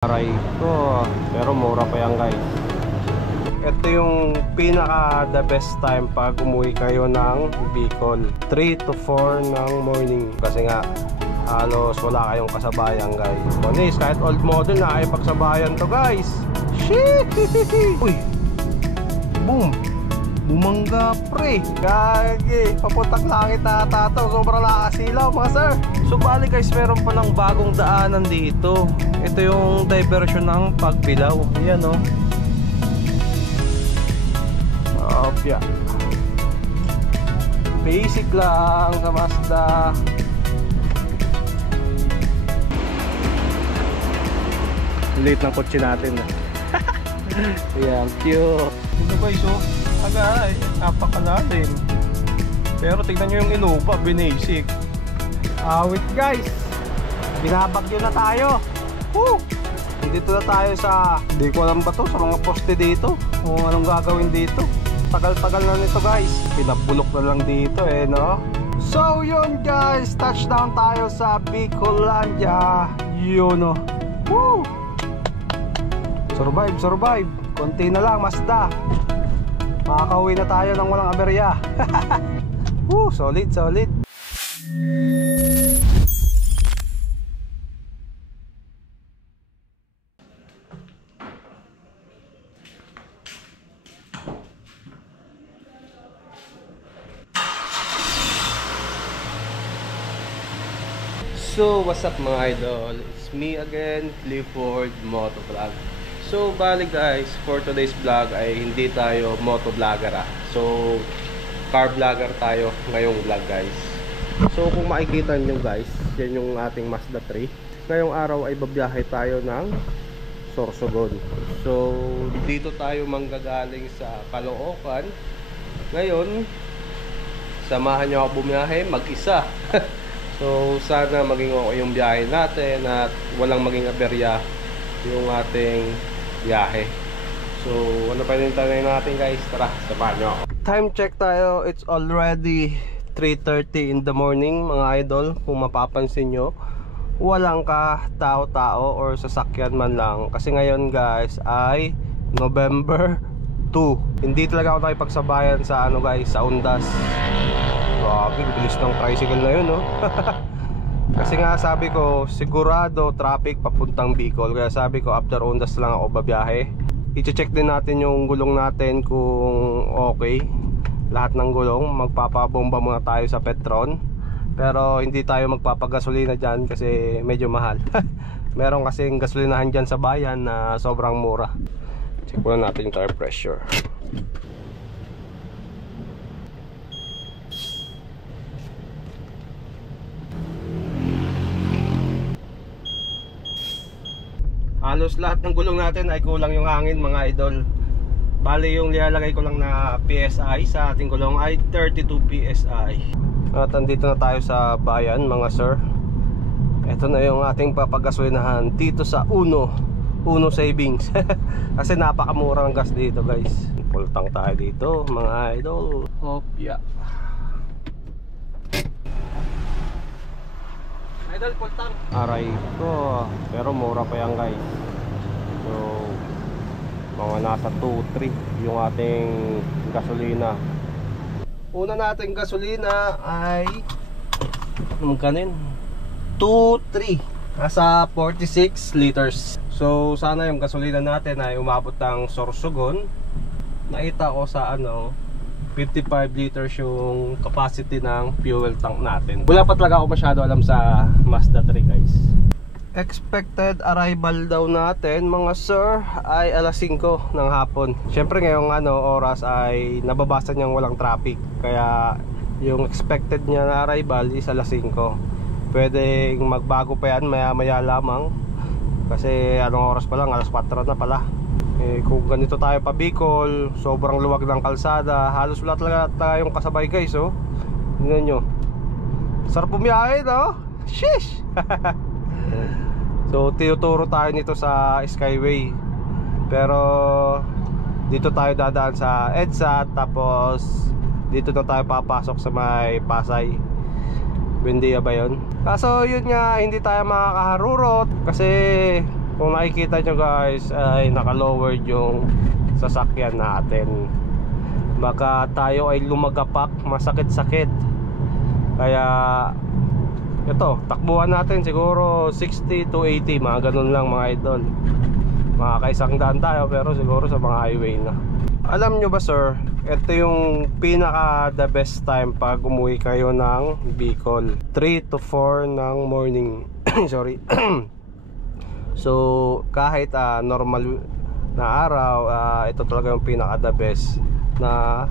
Aray ko, pero mura pa yan guys. Ito yung pinaka the best time pag umuwi kayo ng Bicol, 3 to 4 ng morning. Kasi nga halos wala kayong kasabayan guys. Bonis, kahit old model na ay pagsabayan to guys. Sheesh! Uy! Boom! Bumangga pre! Gagi! Papuntang langit na tato. Sobrang nakasilaw mga sir. So bali guys, meron palang bagong daanan dito. Ito yung diversion ng Pagbilao. Yan o. Opya. Basic lang sa Mazda. Late ng kotse natin. Yan, cute. Ito guys o. Agay, napakalalim. Pero tignan nyo yung Innova, binasic. Awit guys, binabagyo na tayo. Woo! Dito na tayo sa, hindi ko alam ba to, sa mga poste dito kung anong gagawin dito. Tagal-tagal na nito guys, pinabulok na lang dito no. So yun guys, touchdown tayo sa Bicolandia. Yun no. Woo! Survive. Konti na lang, Mazda. Makakauwi na tayo ng walang aberya. Woo! Solid. So what's up mga idol, it's me again, Clifford Motovlog. So bali guys, for today's vlog ay hindi tayo motovlogger So car vlogger tayo ngayong vlog guys. So kung makikita nyo guys, yan yung ating Mazda 3. Ngayong araw ay babiyahe tayo ng Sorsogon. So dito tayo manggagaling sa Caloocan. Ngayon samahan nyo ako bumiyahe mag-isa. So sana maging okay yung biyahe natin at walang maging aberya yung ating biyahe. So ano pa yung tanay natin guys? Tara, samahan nyo ako. Time check tayo, it's already 3:30 in the morning mga idol. Kung mapapansin nyo, walang ka tao-tao or sasakyan man lang. Kasi ngayon guys ay November 2. Hindi talaga ako nakipagsabayan sa ano guys, sa Undas. Grabe, bilis ng tricycle na yun no. Kasi nga sabi ko, sigurado traffic papuntang Bicol. Kaya sabi ko after Undas lang ako babiyahe. I-check din natin yung gulong natin kung okay. Lahat ng gulong, magpapabomba muna tayo sa Petron. Pero hindi tayo magpapagasolina dyan kasi medyo mahal. Meron kasing gasolinahan dyan sa bayan na sobrang mura. Check muna natin yung tire pressure. Halos lahat ng gulong natin ay kulang yung hangin mga idol. Bali yung nilalagay ko lang na PSI sa ating gulong ay 32 PSI. At andito na tayo sa bayan mga sir. Ito na yung ating papagasolinahan dito sa Uno Savings. Kasi napakamura ng gas dito guys. Pultang tayo dito mga idol. Hopya. Idol, pultang. Aray ko, pero mura pa yan guys. So mga nasa 2-3 yung ating gasolina. Una nating gasolina ay magkanin 2-3, nasa 46 liters. So sana yung gasolina natin ay umabot ng Sorsogon. Nakita ko sa ano 55 liters yung capacity ng fuel tank natin. Wala pa talaga ako masyado alam sa Mazda 3 guys. Expected arrival daw natin mga sir ay alas 5 ng hapon. Syempre ngayong oras ay nababasa niyang walang traffic. Kaya yung expected niya na arrival is alas 5. Pwedeng magbago pa yan maya maya lamang. Kasi anong oras pa lang, alas 4 na pala. Kung ganito tayo pa Bicol, sobrang luwag ng kalsada. Halos wala talaga tayong kasabay guys oh. Tingnan nyo, sarap bumiyahe no? Sheesh. So tinuturo tayo nito sa Skyway. Pero dito tayo dadaan sa EDSA. Tapos dito na tayo papasok sa may Pasay. Buendia ba yun? Kaso yun nga, hindi tayo makakaharurot kasi Kung nakikita nyo guys, ay naka-lowered yung sasakyan natin. Baka tayo ay lumagapak, masakit-sakit. Kaya ito, takbuhan natin siguro 60 to 80, mga ganun lang mga idol. Mga kaisang daan tayo, pero siguro sa mga highway na. Alam nyo ba sir, ito yung pinaka the best time pag umuwi kayo ng Bicol, 3 to 4 ng morning. Sorry. So kahit normal na araw, ito talaga yung pinaka the best na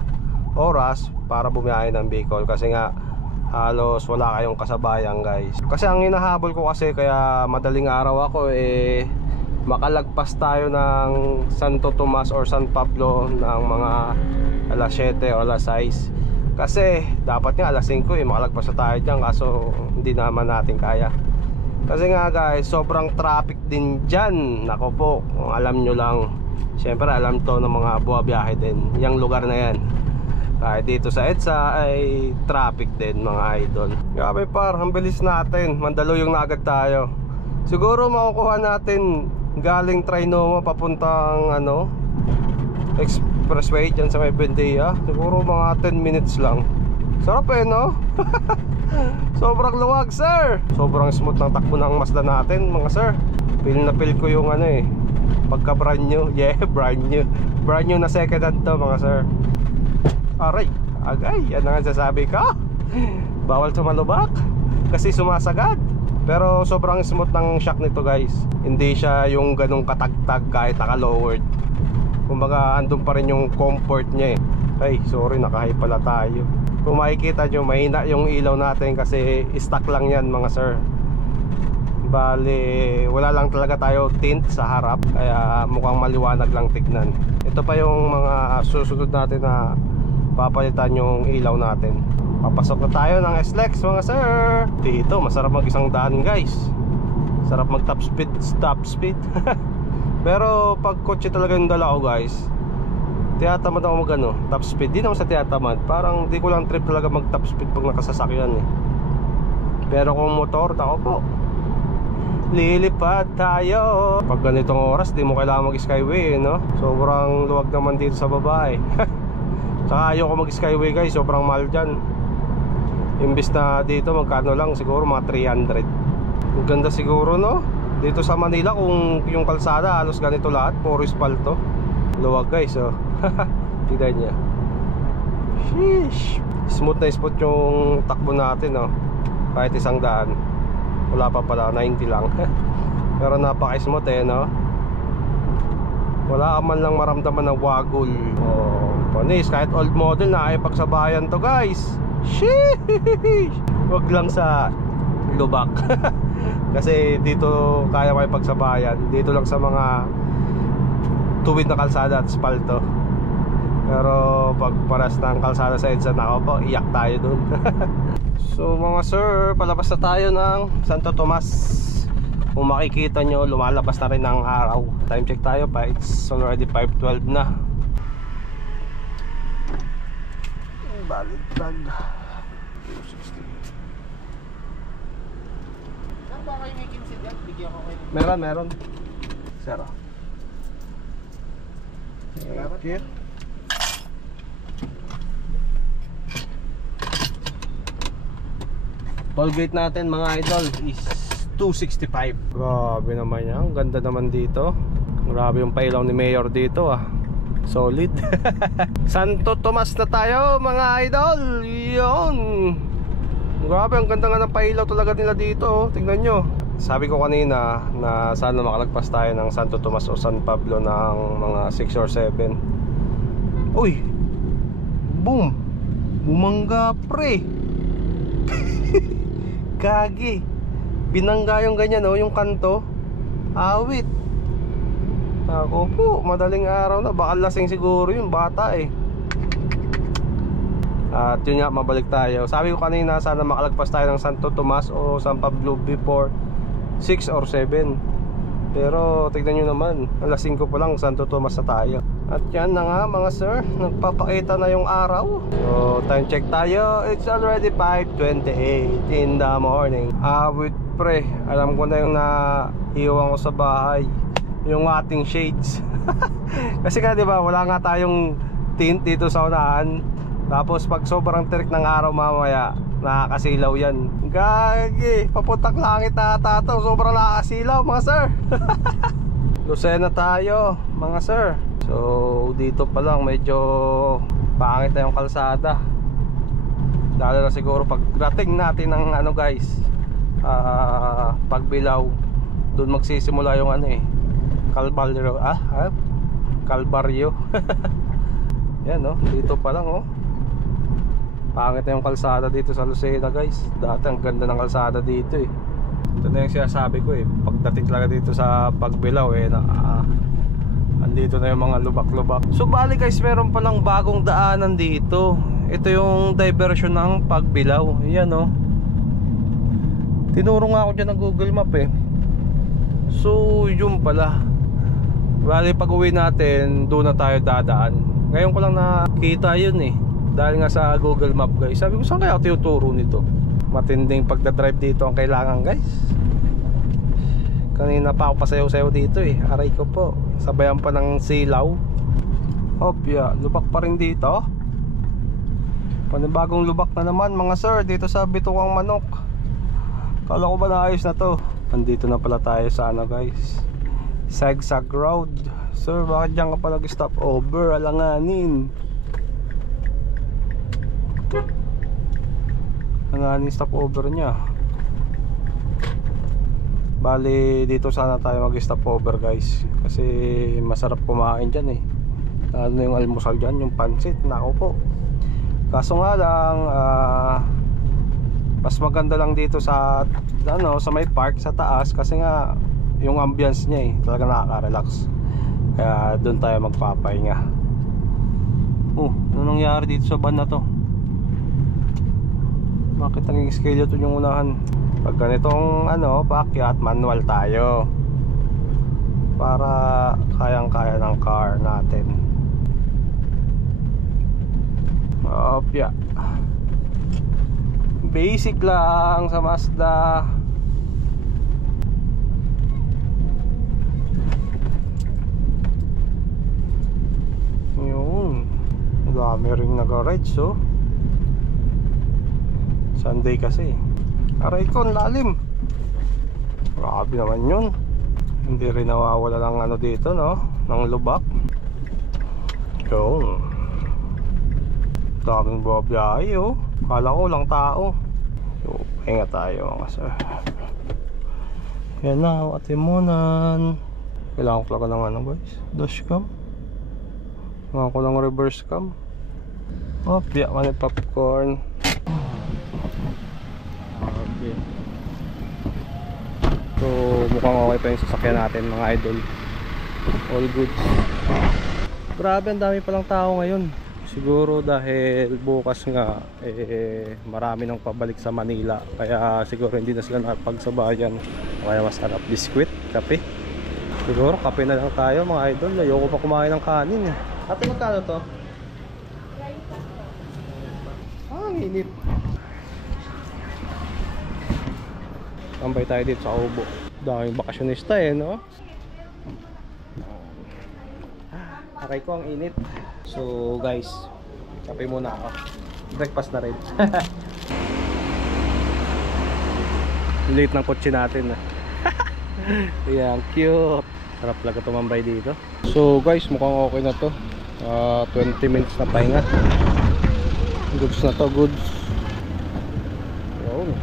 oras para bumiyahe ng Bicol. Kasi nga halos wala kayong kasabayan guys. Kasi ang hinahabol ko kasi, kaya madaling araw ako makalagpas tayo ng Santo Tomas or San Pablo ng mga alas 7 o alas 6. Kasi dapat nga alas 5 makalagpas na tayo dyan, kaso hindi naman natin kaya. Kasi nga guys, sobrang traffic din dyan. Nako po, kung alam nyo lang. Siyempre alam to ng mga buwabiyahe din yung lugar na yan. Kahit dito sa EDSA ay traffic din mga idol. Grabe par, ang bilis natin. Mandaluyong na agad tayo. Siguro makukuha natin galing Trinoma papuntang expressway dyan sa may Bendia. Siguro mga 10 minutes lang. Sarap no? Sobrang luwag sir. Sobrang smooth ng takbo ng Mazda natin mga sir. Feel na feel ko yung pagka brand new. Yeah, brand new. Brand new na second hand to mga sir. Aray, agay, yan ang sasabi ko. Bawal sumalubak kasi sumasagad. Pero sobrang smooth ng shock nito guys. Hindi siya yung ganong katagtag kahit naka-lowered. Kumbaga andun pa rin yung comfort niya Ay, sorry, naka-high pala tayo. Kung makikita nyo, mahina yung ilaw natin kasi stock lang yan mga sir. Bale, wala lang talaga tayo tint sa harap, kaya mukhang maliwanag lang tignan. Ito pa yung mga susunod natin na papalitan yung ilaw natin. Papasok na tayo ng SLEX mga sir. Dito, masarap mag isang daan guys. Sarap mag top speed. Pero pag kotse talaga yung dala ko guys, tiyatamad ako mag top speed. Di naman sa tiyatamad, parang di ko lang trip talaga mag top speed pag nakasasakyan Pero kung motor, ako po, lilipad tayo. Pag ganitong oras, di mo kailangan mag skyway Sobrang luwag naman dito sa baba Saka ayoko mag skyway guys, sobrang mahal dyan. Imbis na dito magkano lang, siguro mga 300. Ang ganda siguro dito sa Manila, kung yung kalsada halos ganito lahat, puro espalto. Luwag guys tignan niya. Sheesh. Smooth na smooth yung takbo natin kahit isang daan. Wala pa pala, 90 lang. Pero napaka-smooth wala ka man lang maramdaman ng wagol. Panis, kahit old model na ay pagsabayan to guys. Sheesh. Wag lang sa lubak. Kasi dito kaya may pagsabayan. Dito lang sa mga tuwid na kalsada at espalto. Pero pag paras ng kalsada sa EDSA, nako po, iyak tayo dun. So mga sir, palabas na tayo ng Santo Tomas. Kung makikita nyo, lumalabas na rin ang araw. Time check tayo pa, it's already 5:12 na. Balitag 260. Saan ba kayo may kinsid yan? Bigyan ko kayo. Meron sir. Okay. Tollgate natin mga idol is 265. Grabe naman yan, ganda naman dito. Grabe yung pailaw ni Mayor dito solid. Santo Tomas na tayo mga idol. Yun. Grabe, ang ganda nga ng pailaw talaga nila dito tingnan nyo. Sabi ko kanina na sana makalagpas tayo ng Santo Tomas o San Pablo ng mga 6 or 7. Uy, boom, bumangga pre. Gagi, binangga yung ganyan yung kanto. Awit. Ako po, madaling araw na. Baka lasing siguro yung bata At yun nga, mabalik tayo. Sabi ko kanina sana makalagpas tayo ng Santo Tomas o San Pablo before 6 or 7. Pero tignan nyo naman, alas 5 pa lang, Santo Tomas na tayo. At yan na nga mga sir, nagpapakita na yung araw. So time check tayo, it's already 5:28 in the morning. With pre, alam ko na yung naiwan ko sa bahay, yung ating shades. Kasi nga diba, wala nga tayong tint dito sa unahan. Tapos pag sobrang tirik ng araw mamaya, nakakasilaw yan. Gagi, papuntang langit na tataw, sobrang nakakasilaw mga sir. Lucena tayo mga sir. So dito pa lang medyo pangit na yung kalsada. Lalo na siguro pag rating natin ng ano guys, Pagbilao. Doon magsisimula yung ano eh, Calvario. Calvario. Yan no, dito pa lang oh. Pangit na yung kalsada dito sa Lucena guys. Dati ang ganda ng kalsada dito eh. Ito na yung sinasabi ko eh, pagdating talaga dito sa Pagbilao eh, andito na yung mga lubak-lubak. So bali guys, meron palang bagong daanan dito. Ito yung diversion ng Pagbilao. Yan oh. Tinuro nga ako dyan ng Google Map eh. So yun pala. Bali pag uwi natin, doon na tayo dadaan. Ngayon ko lang nakita yun eh, dahil nga sa Google Map guys. Sabi ko, saan kaya ako tinuturo nito? Matinding pagdadrive dito ang kailangan guys. Kanina pa ako pasayaw-sayaw dito eh. Aray ko po, sabayan pa ng silaw. Opya, lubak pa rin dito. Panibagong lubak na naman mga sir, dito sa Bituang Manok. Kala ko ba naayos na to? Andito na pala tayo sa ano guys, Sagsag Road. Sir, bakit dyan ka pa nag-stop over? Alanganin. Alanganin stop over nya. Bali dito sana tayo mag-stop over guys, kasi masarap kumain dyan eh. Ano yung almusal dyan, yung pansit. Nako po. Kaso nga lang mas maganda lang dito sa ano, sa may park sa taas, kasi nga yung ambience niya eh, talaga nakaka-relax. Kaya doon tayo magpapahinga. Ano nangyari dito sa van na to? Bakit naging skeleton yung unahan? Pag ganitong ano, paakyat, manual tayo para kayang-kaya ng car natin. Opya. Basic lang sa Mazda. Yun, dami rin nag-rides oh. Sunday kasi. Aray ko, ang lalim. Grabe naman yun. Hindi rin nawawala ng ano dito no, ng lubak. Yun, daming babiyahe oh. Kala ko lang tao. So, pahinga tayo mga sir. Yan na, atimunan. Kailangan ko talaga ng ano guys, dashcam. Kailangan ko lang reverse cam. Piyak man yung popcorn. Okay. So mukhang okay pa yung sasakyan natin mga idol. All good. Grabe, ang dami palang tao ngayon. Siguro dahil bukas nga marami nang pabalik sa Manila, kaya siguro hindi na sila nakapagsabayan. Kaya masarap biskwit, kape. Siguro kape na lang tayo mga idol. Ayoko pa kumain ng kanin eh. Ate, magkano to? Ang init. Tambay tayo dito sa Ubo. Daming bakasyonista eh no? Aray ko, ang init. So guys, kape muna ako. Breakfast na rin. Late ng kotse natin. Yan, cute. Sarap talaga tumambay dito. So guys, mukhang okay na to. 20 minutes na pahinga. Goods na to, goods. Yun.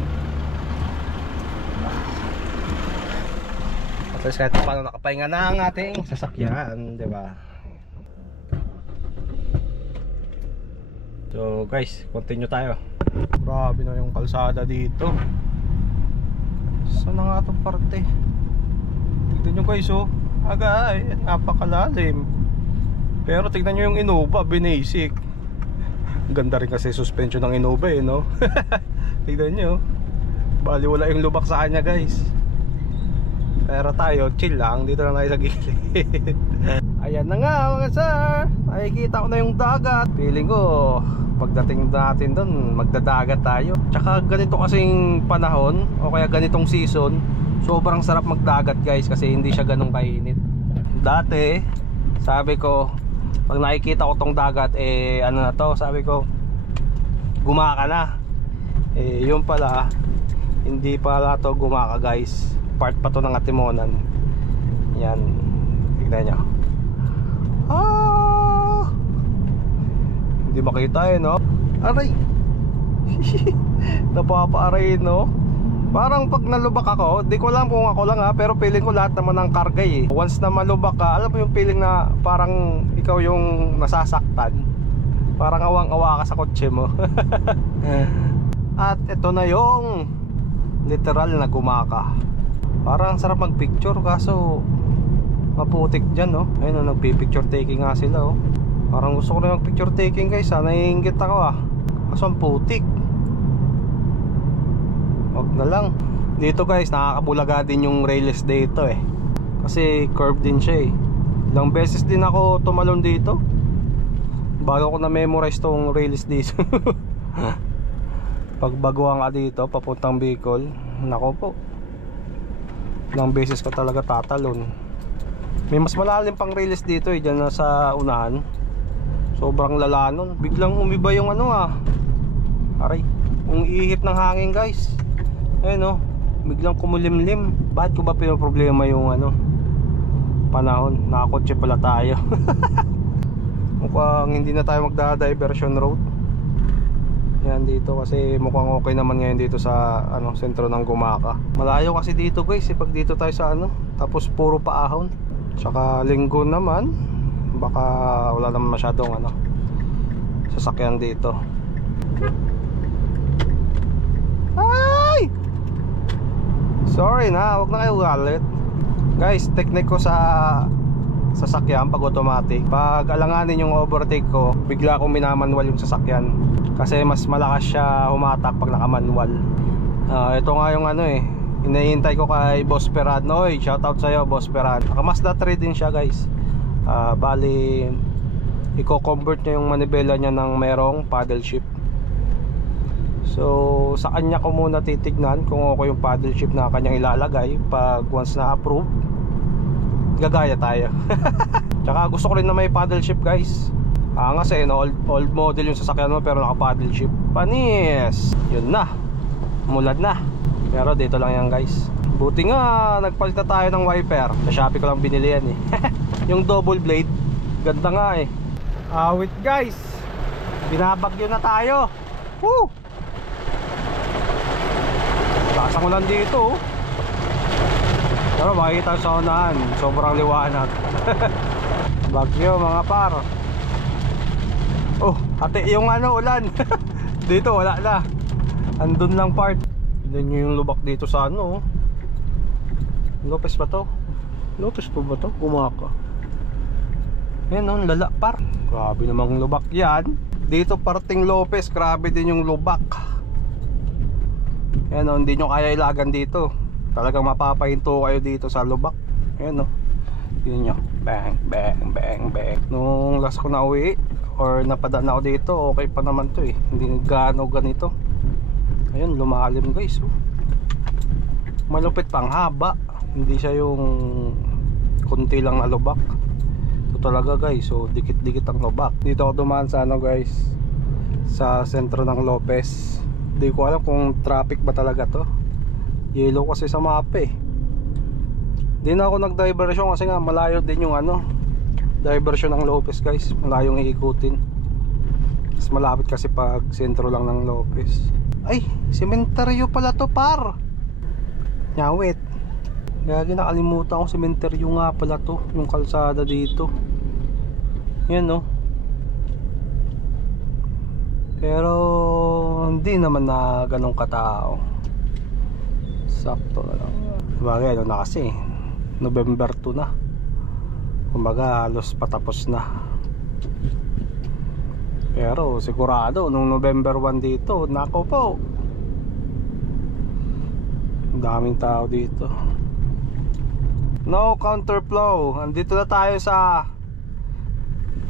At least kahit paano nakapahinga na ang ating sasakyan, diba? So guys, continue tayo. Grabe na yung kalsada dito. Saan na nga itong parte? Tignan nyo guys oh. Agay, napakalalim. Pero tignan nyo yung Innova, binasic. Ganda rin kasi suspension ng Innova eh no. Tignan nyo, bali wala yung lubak sa kanya guys. Pero tayo, chill lang. Dito lang tayo sa gilid. Ayan na nga mga sir. Nakikita ko na yung dagat. Feeling ko pagdating natin doon, magdadagat tayo. Tsaka ganito kasing panahon, o kaya ganitong season, sobrang sarap magdagat guys. Kasi hindi siya ganong kainit. Dati, sabi ko, pag nakikita ko tong dagat, ano na to, sabi ko, gumaka na. Yun pala, hindi pala to gumaka guys. Part pa to ng Atimonan. Yan, tignan nyo. Hindi makita no. Aray. Napapaaray no. Parang pag nalubak ako, di ko alam kung ako lang pero feeling ko lahat naman ng kargay Once na malubak ka, alam mo yung feeling na parang ikaw yung nasasaktan. Parang awang-awa ka sa kotse mo. At ito na yung literal na gumaka. Parang sarap mag-picture kaso maputik dyan no. Ayun nagpi-picture taking nga sila Parang gusto ko na mag-picture taking guys naiinggit ako kaso ang putik. Wag na lang. Dito guys nakakabulaga din yung rails dito kasi curve din siya Ilang beses din ako tumalon dito bago ko na-memorize tong rails dito. Pagbaguhan ka dito papuntang Bicol, nako po, ilang beses ka talaga tatalon. May mas malalim pang rails dito dyan na sa unahan. Sobrang lala nun. Biglang umiba yung aray, yung ihip ng hangin guys. Ayun biglang kumulimlim. Bakit ko ba pinoproblema yung panahon? Nakakotse pala tayo. Mukhang hindi na tayo magda-diversion road. Yan dito kasi mukhang okay naman ngayon dito sa sentro ng Gumaka. Malayo kasi dito guys pag dito tayo sa tapos puro paahon. Tsaka linggo naman, baka wala naman masyadong sasakyan dito. Ay! Sorry na, wag na kayo galit. Guys, technique ko sa sasakyan pag automatic, pag alanganin yung overtake ko, bigla akong minamanwal yung sasakyan kasi mas malakas siya humatak pag nakamanwal. Ito nga yung hinihintay ko kay Boss Perad. Oy, shoutout sa'yo Boss Perad. Mazda 3 din siya guys. Bali i-convert niya yung manibela niya ng merong paddle shift. So sa kanya ko muna titignan kung okay yung paddle shift na kanyang ilalagay. Pag once na approve, gagaya tayo. Tsaka gusto ko rin na may paddle shift guys. Kasi old model yung sasakyan mo pero naka paddle shift. Panis. Yun na, mulad na. Pero dito lang yan guys. Buti nga nagpalit na tayo ng wiper. Sa Shopee ko lang binili yan yung double blade. Ganda nga Awit guys, binabagyo na tayo. Woo! Lasang ulan dito pero makikita sa unahan, sobrang liwanag. Bagyo mga par. Ate yung ulan. Dito wala na, andun lang part. Tignan nyo yung lubak dito sa Lopez ba to? Lopez po ba to? Gumaka. Yan lala par. Grabe namang lubak yan. Dito parting Lopez, grabe din yung lubak. Yan hindi nyo kaya ilagan dito. Talagang mapapahinto kayo dito sa lubak. Yan yun nyo, bang bang bang bang. Nung last ko na uwi or napadaan ako dito, okay pa naman to hindi gaano ganito. Ayun, lumalim guys malupit pang haba. Hindi siya yung kunti lang na lubak. Ito talaga guys, so dikit-dikit ang lubak. Dito ako dumaan sa guys, sa sentro ng Lopez. Hindi ko alam kung traffic ba talaga to. Yellow kasi sa mapa Hindi na ako nag-diversion kasi nga malayo din yung diversion ng Lopez guys. Malayong iikutin. Mas malapit kasi pag sentro lang ng Lopez. Ay, sementeryo pala to par. Nyawit. Gagi, nakalimutan ko, sementeryo nga pala to, yung kalsada dito. Yan pero hindi naman na ganong katao. Sakto na lang. Bagay na kasi November 2 na. Kumbaga halos patapos na. Pero sigurado nung November 1 dito, nako po, daming tao dito. No counterflow. Andito na tayo sa,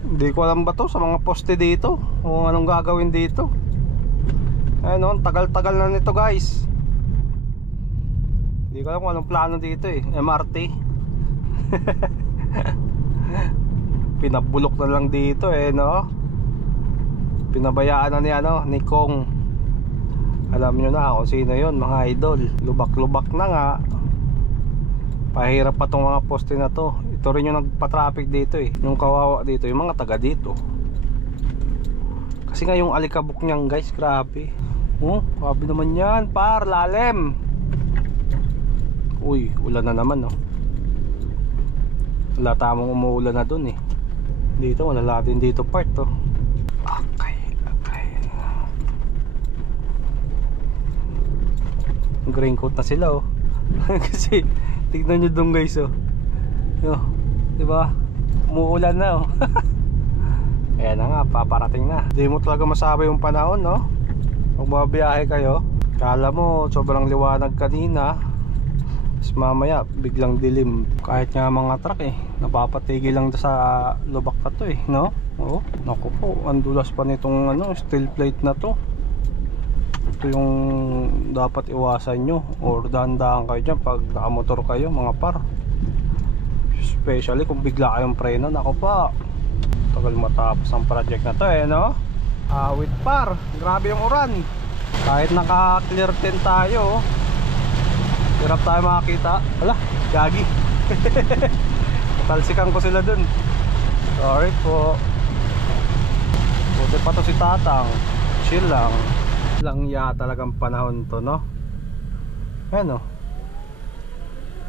hindi ko alam ba to, sa mga poste dito o anong gagawin dito. Ayun, tagal-tagal na nito guys. Hindi ko alam kung anong plano dito eh. MRT. Pinabulok na lang dito eh, no? Pinabayaan na ni Kong. Alam nyo na kung sino yun, mga idol. Lubak-lubak na nga. Pahirap pa tong mga poste na to. Ito rin yung nagpa-traffic dito eh. Yung kawawa dito, yung mga taga dito. Kasi nga yung alikabok niyang guys, grabe. Oh, grabe naman yan, par, lalim. Uy, ulan na naman, no? Wala tamang umuulan na dun eh. Dito, wala din dito part, to. Okay. Raincoat na sila, oh. Kasi, tignan nyo dun guys, oh. Yo, diba? Umuulan na, oh. Ayan na nga, paparating na. Hindi mo talaga masabi yung panahon, no? Kung mabiyahe kayo, kala mo sobrang liwanag kanina, tapos mamaya biglang dilim. Kahit nga mga truck eh, napapatigil lang sa lubak na to eh, no? Oo, naku po, ang dulas pa nitong steel plate na to. Ito yung dapat iwasan nyo, or dahan-dahan kayo dyan pag nakamotor kayo mga par. Especially kung bigla kayong preno, naku pa, tagal matapos ang project na to eh, no? With par, grabe yung uran. Kahit naka clear 10 tayo, hirap tayo makakita. Wala, gagi. Talsikan ko sila dun. Sorry po. Buti pa to si Tatang. Chill lang. Lang ya talagang panahon to, no? Ayan, oh.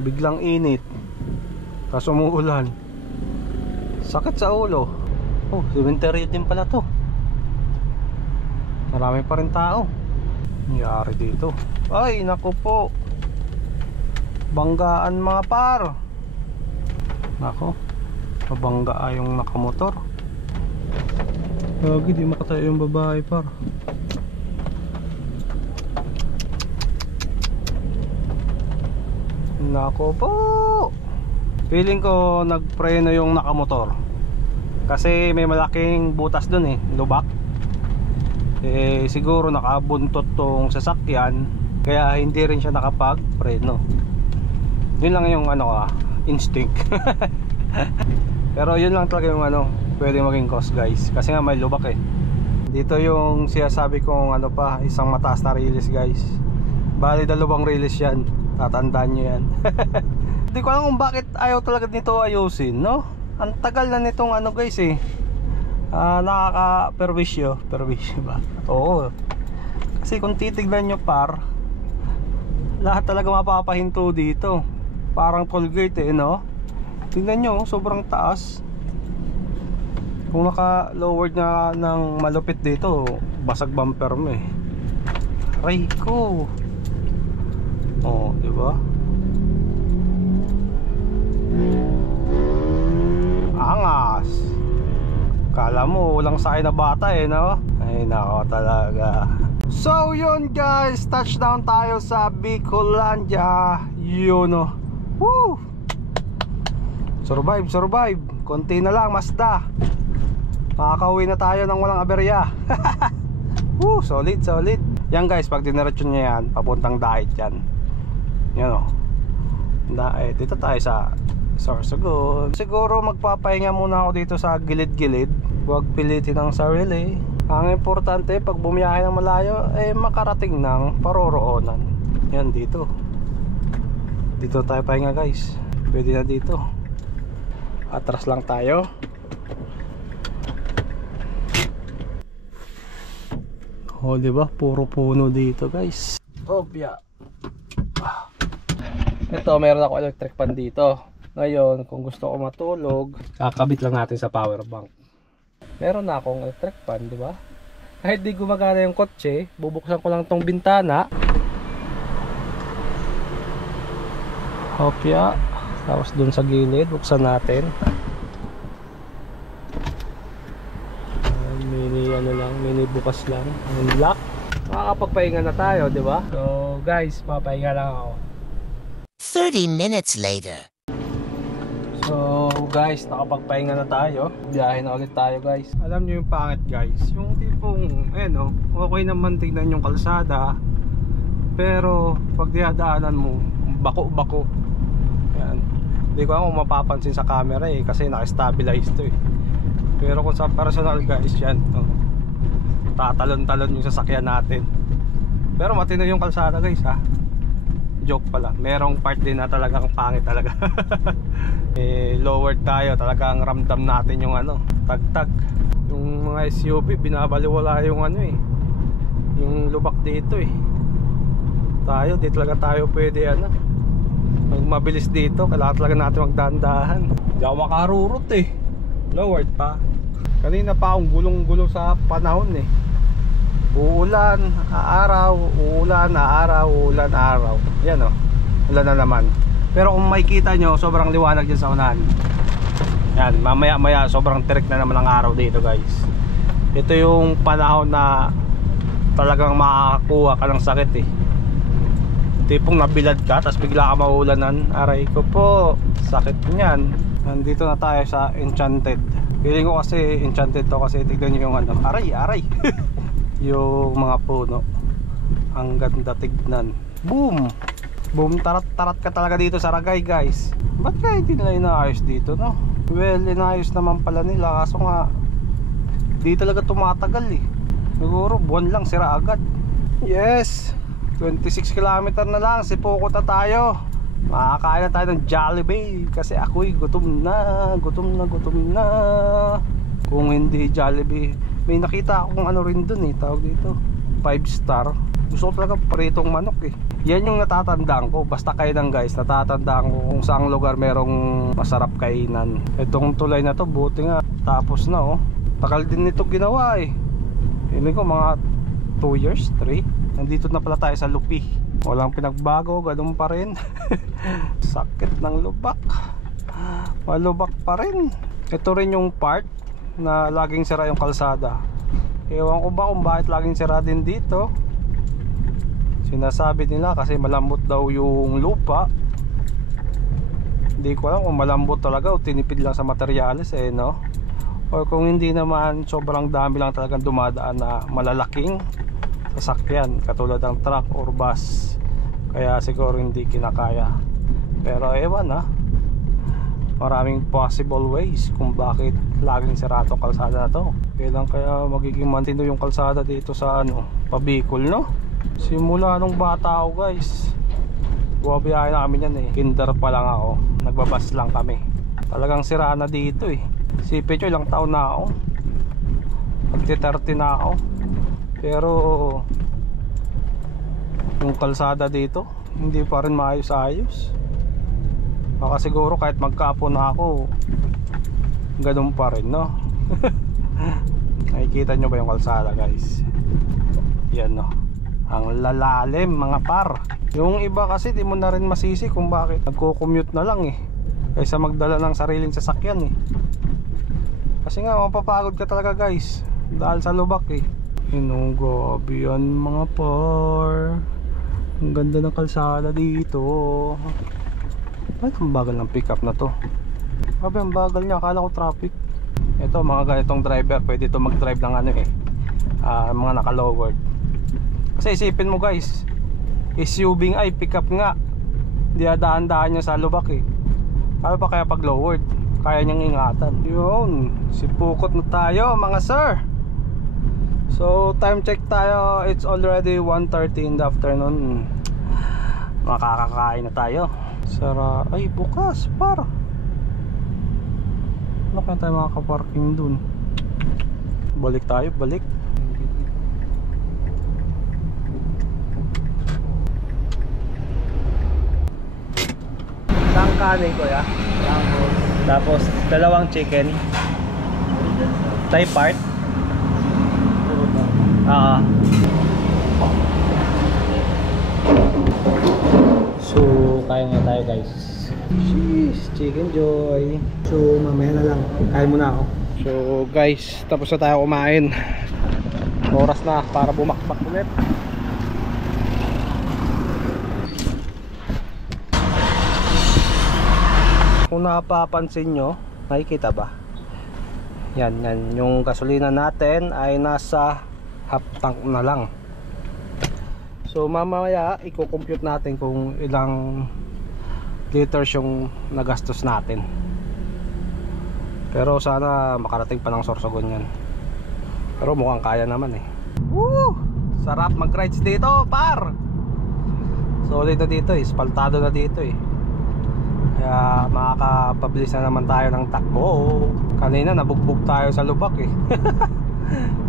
Biglang init, tapos umuulan. Sakit sa ulo. Oh, cemetery din pala to. Marami pa rin tao. Nangyari dito. Ay, naku po. Banggaan mga par. Nako, mabangga yung nakamotor. Lagi di makatayo yung babae par. Nako po. Feeling ko nagpreno yung nakamotor. Kasi may malaking butas dun eh, lubak. Eh siguro nakabuntot tong sasakyan, kaya hindi rin siya nakapag-preno. Yun lang yung instinct. Pero yun lang talaga yung pwede maging cause guys. Kasi nga may lubak eh. Dito yung sinasabi kong isang mataas na release guys. Bali dalawang release yan. Tatandaan nyo yan. Hindi ko alam kung bakit ayaw talaga nito ayusin, no? Ang tagal na nitong guys eh. Nakaka-perwisyo ba? Oo. Kasi kung titignan nyo par, lahat talaga mapapahinto dito. Parang toll gate eh, no? Tingnan nyo, sobrang taas. Kung naka-lowered na ng malupit dito, basag bumper mo eh. Aray ko. Oh, di ba? Angas. Kala mo walang sakay na bata eh, no? Ay nako talaga. So yun guys, touchdown tayo sa Bicolandia. Yun oh. Woo! Survive. Konti na lang, Mazda. Makakauwi na tayo ng walang aberya. Woo, solid. Yan guys, pag diniretso nyo yan, papuntang Dait yan. Yan oh. Dito tayo sa Sorsogon. Siguro magpapahinga muna ako dito sa gilid-gilid. Huwag pilitin ang sarili. Ang importante pag bumiyahe ng malayo makarating ng paroroonan. Yan dito. Dito tayo pahinga guys. Pwede na dito. Atras lang tayo. Oh, diba? Puro puno dito guys. Obya. Ito, meron ako electric fan dito. Ngayon, kung gusto ko matulog, kakabit lang natin sa power bank. Meron na akong electric fan, di ba? Kahit di gumagana yung kotse, bubuksan ko lang tong bintana. Hopya. Tapos dun sa gilid, buksan natin. Mini bukas lang. Unlock. Makakapagpahinga na tayo, di ba? So guys, papahinga lang ako. 30 minutes later. So guys, nakapagpahinga na tayo. Biyahe na ulit tayo guys. Alam nyo yung pangit guys, yung tipong okay naman tignan yung kalsada, pero pag dinadaanan mo, bako-bako. Yan. Hindi ko alam kung mapapansin sa camera kasi naka-stabilize to Pero kung sa personal guys, yan tatalon-talon yung sasakyan natin. Pero matino yung kalsada guys ha. Joke pala, merong part din na talagang pangit talaga. Lowered tayo, talagang ramdam natin yung tagtag. Yung mga SUV binabaliwala yung yung lubak dito Tayo, di talaga tayo pwede mabilis dito, kailangan talaga natin magdahan-dahan. Hindi ako makarurot lowered pa. Kanina pa akong gulong-gulo sa panahon Uulan, aaraw, uulan, aaraw, uulan, aaraw. Yan ulan na naman. Pero kung makikita nyo, sobrang liwanag dyan sa unahan. Yan, mamaya-maya sobrang tirik na naman ang araw dito guys. Ito yung panahon na talagang makakakuha ka ng sakit Tipong nabilad ka, tapos bigla ka maulanan. Aray ko po, sakit niyan. Nandito na tayo sa Enchanted. Feeling ko kasi Enchanted to kasi tignan nyo yung aray yung mga puno, ang ganda tignan. Boom! Boom, tarat-tarat ka talaga dito sa Ragay guys. Ba't kaya hindi nila inaayos dito Well, inaayos naman pala nila, kaso nga di talaga tumatagal Siguro buwan lang sira agad. Yes, 26 km na lang, sipukot na tayo. Makakain na tayo ng Jollibee kasi ako'y gutom na. Kung hindi Jollibee, may nakita akong rin dun tawag dito 5 star. Gusto ko talaga paritong manok Yan yung natatandaan ko. Basta kainan guys, natatandaan ko kung saang lugar merong masarap kainan. Itong tulay na to, buti nga tapos na Takal din nito ginawa Hindi ko mga 2 years, 3. Nandito na pala tayo sa Lupi. Walang pinagbago, ganun pa rin. Sakit ng lubak, malubak pa rin. Ito rin yung part na laging sira yung kalsada. Ewan ko ba kung bakit laging sira din dito. Sinasabi nila kasi malambot daw yung lupa. Hindi ko alam kung malambot talaga o tinipid lang sa materyales or kung hindi naman sobrang dami lang talagang dumadaan na malalaking sasakyan katulad ng truck or bus, kaya siguro hindi kinakaya. Pero ewan maraming possible ways kung bakit laging sira tong kalsada na to. Kailan kaya magiging matino yung kalsada dito sa Pabicol Simula nung bata ako guys, buwabiyahe na kami yan Kinder pa lang ako, nagbabas lang kami. Talagang sira na dito Si Pecho ilang taon na ako, magti-30 na ako. Pero yung kalsada dito hindi pa rin maayos-ayos. Baka siguro kahit magkapo na ako, ganun pa rin Nakikita nyo ba yung kalsada guys? Yan ang lalalim mga par. Yung iba kasi di mo na rin masisi kung bakit nagko-commute na lang kaysa magdala ng sariling sasakyan Kasi nga mapapagod ka talaga guys dahil sa lubak Gabi yan mga par. Ang ganda ng kalsada dito. Bakit ang bagal ng pickup na to? Grabe ang bagal niya, akala ko traffic. Ito mga ganitong driver, pwede ito mag-drive ng mga naka-lowered. Kasi isipin mo guys, SUV ay pickup nga, diadaan-daan niya sa lubak Paano pa kaya pag lowered? Kaya niyang ingatan. Yun, sipukot na tayo mga sir. So time check tayo, it's already 1:30 in the afternoon. Makakakain na tayo. Ay bukas par. Ano kaya tayo makakaparking dun? Balik tayo, balik. Isang kanin ko tapos dalawang chicken Thai part. So kaya nga tayo guys. Sheesh, chicken joy. So mamaya na lang, kain muna ako. So guys, tapos na tayo kumain. Oras na para bumakbak ulit. Kung Kung napapansin nyo, nakikita ba? Yan, yung gasolina natin ay nasa half tank na lang. So mamaya i-compute natin kung ilang liters yung nagastos natin. Pero sana makarating pa ng Sorsogon yan. Pero mukhang kaya naman eh. Woo! Sarap mag-rides dito, par! Solid na dito eh, spaltado na dito eh. Kaya makakapabilis na naman tayo ng takbo. Kanina nabugbog tayo sa lubak eh.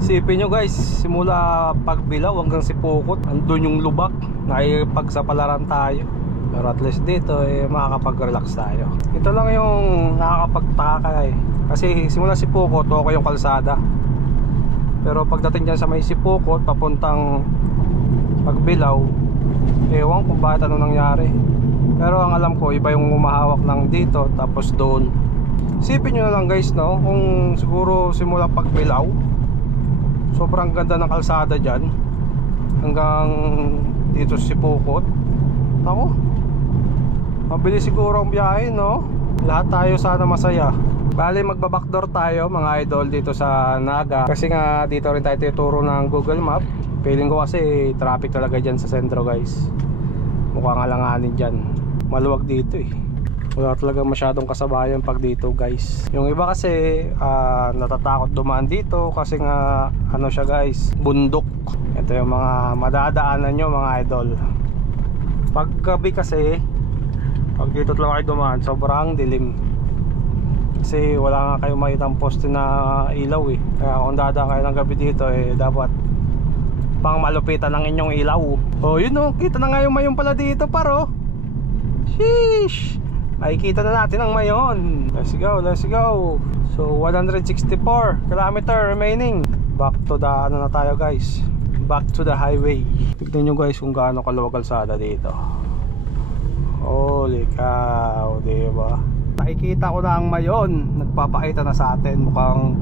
Sipin nyo guys, simula Pagbilao hanggang Sipokot, andun yung lubak. Nakipagsapalaran tayo. Pero at least dito eh, makakapag-relax tayo. Ito lang yung nakakapagtaka eh. Kasi simula Sipokot, okay yung kalsada. Pero pagdating dyan sa may Sipokot, papuntang Pagbilao, ewan kung bakit ano nangyari. Pero ang alam ko, iba yung umahawak ng dito, tapos doon. Isipin nyo na lang guys, no? Kung siguro simula Pagbilao, sobrang ganda ng kalsada dyan hanggang dito sa Sipokot. Ako, mabilis siguro ang biyahe, no? Lahat tayo sana masaya. Bali magbabackdoor tayo mga idol dito sa Naga. Kasi nga dito rin tayo tuturo ng Google Map. Feeling ko kasi traffic talaga dyan sa sentro guys. Mukhang alanganin dyan. Maluwag dito eh. Wala talaga masyadong kasabayan pag dito guys. Yung iba kasi natatakot dumaan dito kasi nga ano siya guys, bundok. Ito yung mga madadaanan nyo mga idol. Pag gabi kasi, pag dito lang kayo dumaan, sobrang dilim. Kasi wala nga kayo makitang poste na ilaw eh. Kaya kung dadaan kayo ng gabi dito eh, dapat pang malupitan ng inyong ilaw. Oh yun oh, kita na nga yung mayon pala dito paro. Sheesh! Ay kita na natin ang mayon. Let's go, let's go. So 164 kilometer remaining. Back to the ano na tayo guys, back to the highway. Tignan nyo guys kung gaano kaluwag kalsada dito. Holy cow, diba? Nakikita ko na ang mayon, nagpapakita na sa atin. Mukhang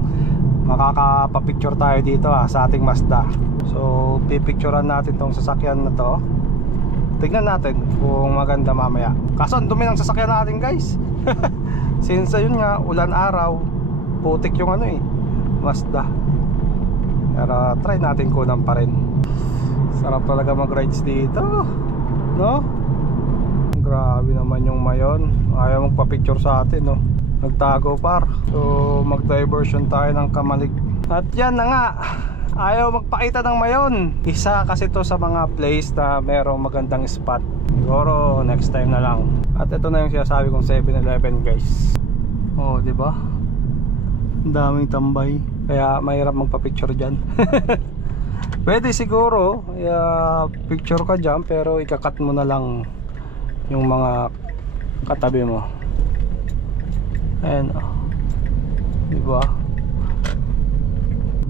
makakapapicture tayo dito sa ating Mazda. So pipicturean natin tong sasakyan na to. Tignan natin kung maganda mamaya. Kaso ang dumi ng sasakyan natin guys. Since yun nga, ulan araw, putik yung ano eh, Mazda. Pero try natin kunan pa rin. Sarap talaga mag-rides dito, no? Grabe naman yung mayon. Ayaw magpa-picture sa atin, no? Nagtago par. So mag-diversion tayo ng Kamalig. At yan na nga, ayaw magpakita ng mayon. Isa kasi to sa mga place na merong magandang spot. Siguro next time na lang. At ito na yung sinasabi kong 7-Eleven guys. Oh, di ba? Ang daming tambay. Kaya mahirap magpa-picture dyan. Pwede siguro picture ka dyan, pero ikakat mo na lang yung mga katabi mo. Ayan oh. Diba?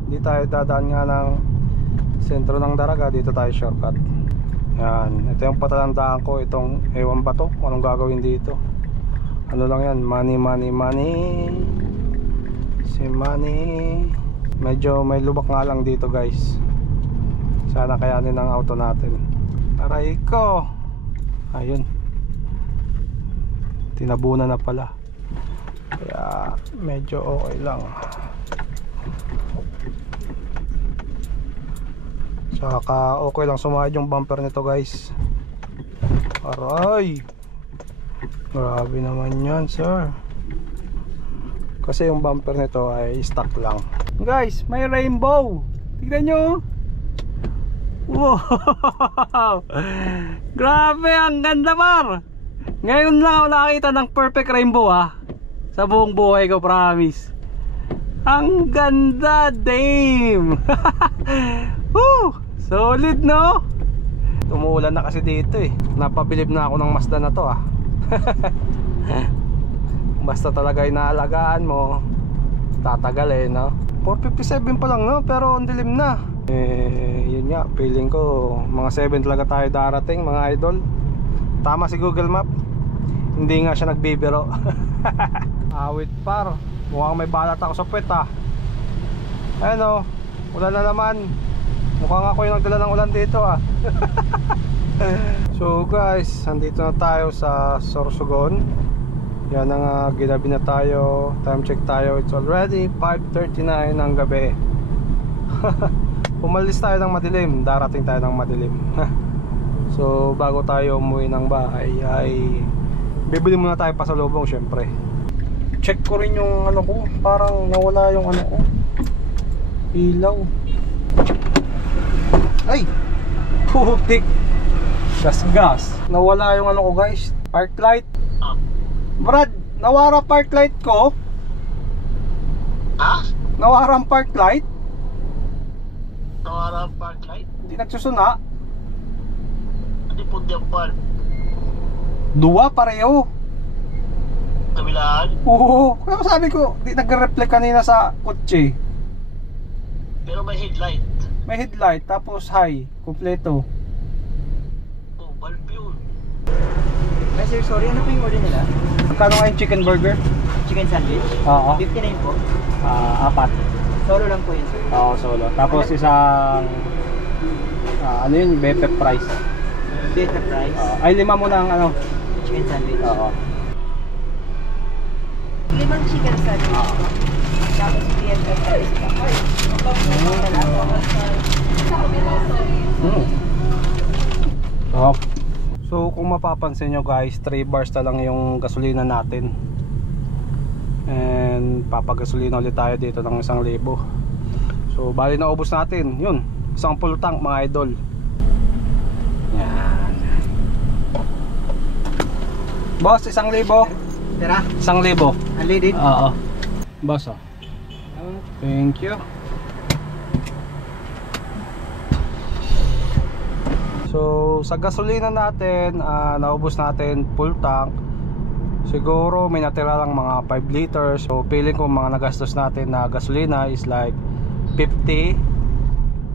Hindi tayo dadaan nga ng sentro ng Daraga, dito tayo shortcut. Yan, ito yung patalandaan ko. Itong ewan ba to, anong gagawin dito. Ano lang yan, money money money. Si money. Medyo may lubak nga lang dito guys. Sana kayanin ang auto natin. Aray ko. Ayun, tinabunan na pala. Kaya medyo okay lang. Saka okay lang sumahid yung bumper nito guys. Aray, grabe naman yan sir. Kasi yung bumper nito ay stock lang. Guys, may rainbow. Tignan nyo. Wow. Grabe, ang ganda par. Ngayon lang ako nakakita ng perfect rainbow sa buong buhay ko, promise. Ang ganda, damn. Woo, solid no. Tumuulan na kasi dito eh. Napabilib na ako ng Mazda na to Basta talaga inaalagaan mo, tatagal eh no. 457 pa lang no, pero ang dilim na. Yun nga, feeling ko mga 7 talaga tayo darating mga idol. Tama si Google Map, hindi nga siya nagbibiro. Awit par, mukhang may balat ako sa puwet Ayan o, ulan na naman. Mukhang ako yung nagdala ng ulan dito So guys, nandito na tayo sa Sorsogon. Yan na nga, ginabi na tayo. Time check tayo. It's already 5:39 ng gabi. Umalis tayo ng madilim. Darating tayo ng madilim. So bago tayo umuwi ng bahay ay bibili muna tayo pasalubong syempre. Check ko rin yung ano ko. Parang nawala yung ano ko, ilaw. Ay! Putik! Gas. Nawala yung ano ko guys, park light. Brad, nawara park light ko. Ha? Nawara ang park light. Nawara ang park light? Hindi nagsusuna. Hindi po di ang park. Dua pareho. Kabilaan? Oo, kaya sabi ko, di nagre-reflect kanina sa kotse. Pero may headlight. May headlight, tapos high, kompleto. Oh, bulb yun. Ay sir, sorry, ano po yung order nila? Magkano nga yung chicken burger? Chicken sandwich? Oo. 59 po. Apat. Solo lang po yun sir. Oo, solo. Tapos isang, ano yun, beef price. Beta price. Ay, 5 muna ang ano. Chicken sandwich. Oo. 5 chicken sandwich po. Tapos BFF price po. So kung mapapansin nyo guys, 3 bars na lang yung gasolina natin. And papagasolina ulit tayo dito ng 1,000. So bali na ubos natin. Yun, isang full tank mga idol. Yan. Boss, 1,000. Tara, 1,000. unleaded. Oo. Boss, oh. Thank you. So sa gasolina natin, naubos natin full tank. Siguro may natira lang mga 5 liters. So feeling ko mga nagastos natin na gasolina is like 50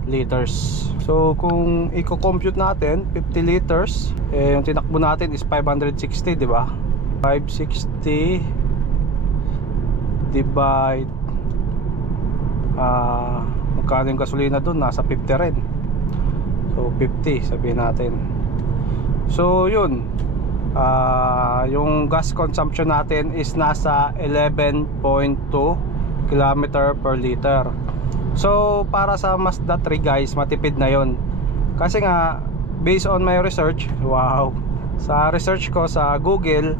liters. So kung i-compute natin 50 liters, yung tinakbo natin is 560, di ba? 560 divide magkano yung gasolina doon? Nasa 50 rin. So 50 sabihin natin. So yun, yung gas consumption natin is nasa 11.2 km per liter. So para sa Mazda 3 guys, matipid na yon. Kasi nga based on my research, sa research ko sa Google,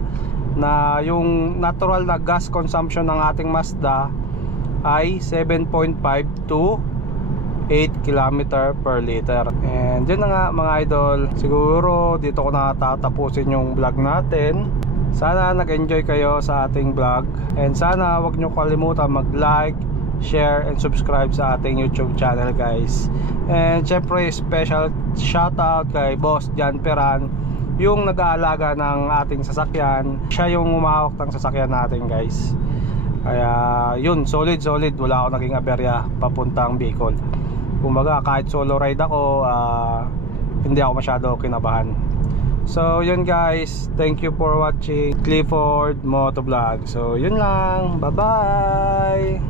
na yung natural na gas consumption ng ating Mazda ay 7.5 to 8 km per liter. And yun na nga mga idol, siguro dito ko na tatapusin yung vlog natin. Sana nag-enjoy kayo sa ating vlog, and sana wag nyo kalimutan mag-like, share, and subscribe sa ating YouTube channel guys. And syempre special shoutout kay Boss Jan Peran, yung nag-aalaga ng ating sasakyan. Siya yung umahawak ng sasakyan natin guys. Kaya yun, solid, wala ako naging aberya papuntang Bicol. Kumbaga kahit solo ride ako, hindi ako masyado kinabahan. So yun guys, thank you for watching Clifford Motovlog. So yun lang, bye bye.